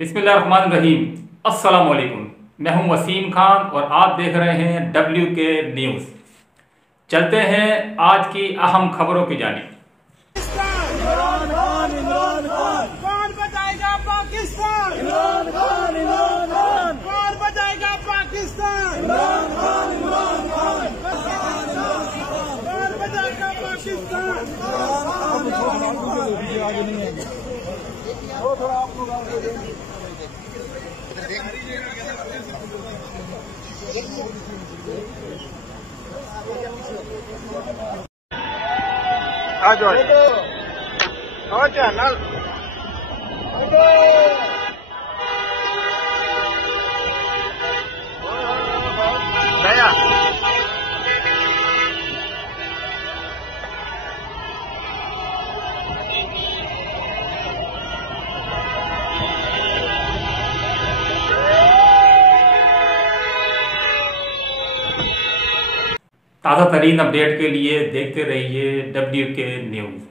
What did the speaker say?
बिस्मिल्लाहिर्रहमानिर्रहीम। अस्सलाम वालेकुम। मैं हूं वसीम खान और आप देख रहे हैं WK न्यूज़। चलते हैं आज की अहम खबरों की जानिब। इमरान खान कौन बचाएगा पाकिस्तान? इमरान खान कौन बचाएगा पाकिस्तान? इमरान खान कौन बचाएगा पाकिस्तान? आ जाओ और चैनल भैया ताज़ा तरीन अपडेट के लिए देखते रहिए WK न्यूज़।